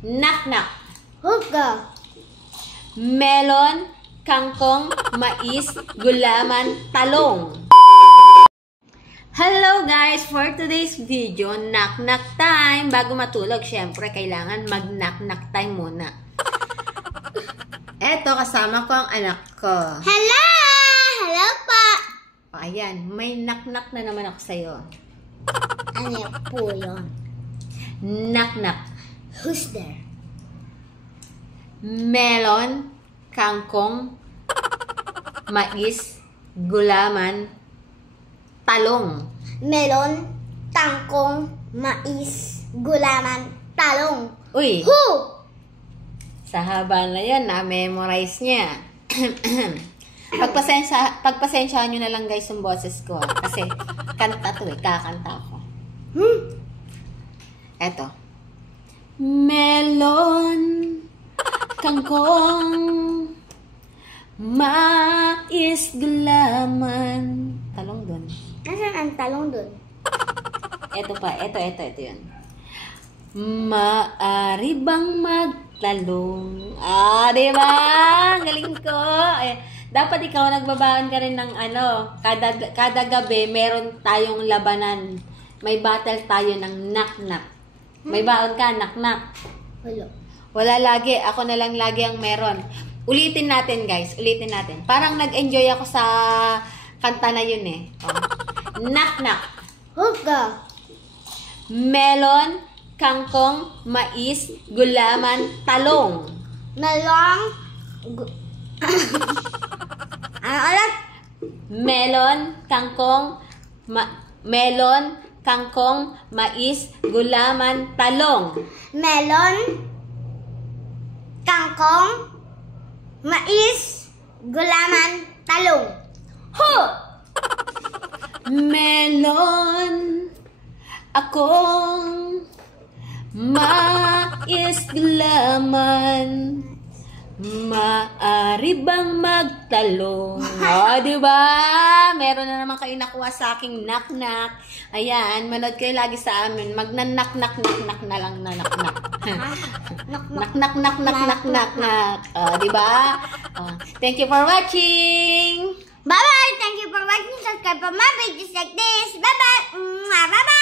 Nak-nak. Hookah. Melon, kangkong, mais, gulaman, talong. Hello guys! For today's video, knock-knock time. Bago matulog, syempre, kailangan mag-knock-knock time muna. Eto, kasama ko ang anak ko. Hello! Hello po! O, ayan, may knock-knock na naman ako sa'yo. Ano po yun? Knock-knock. Who's there? Melon, kangkong, mais, gulaman, talong. Melon, tangkong, mais, gulaman, talong. Uy! Who? Sa haba na yan, na-memorize niya. Pagpasensyahan nyo na lang guys yung boses ko. Kasi kanta to kakanta ako. Eto. Melon, kangkong, mais, gulaman. Talong dun. Nasaan ang talong dun? Eto pa, eto yun. Maari bang magtalong? Diba? Galing ko. Dapat ikaw nagbabaon ka rin ng kada gabi meron tayong labanan. May battle tayo ng knock-knock. May baon ka, knock-knock. Wala. Wala lagi. Ako na lang lagi ang meron. Ulitin natin, guys. Ulitin natin. Parang nag-enjoy ako sa kanta na yun eh. Knock-knock. Hookah. Melon, kangkong, mais, gulaman, talong. Melon. Ano ulit? Melon, kangkong, mais, gulaman, talong. Melon, kangkong, mais, gulaman, talong. Who? Melon, akong, mais, gulaman, maari bang magtalong? Diba? Meron na naman kayo nakuha sa aking knock-knock. Ayan, manood kayo lagi sa amin. Magna-knock-knock-knock-knock na lang na knock-knock. Knock-knock-knock-knock-knock-knock. Diba? Thank you for watching! Bye-bye! Thank you for watching. Subscribe for more videos like this. Bye-bye! Bye-bye!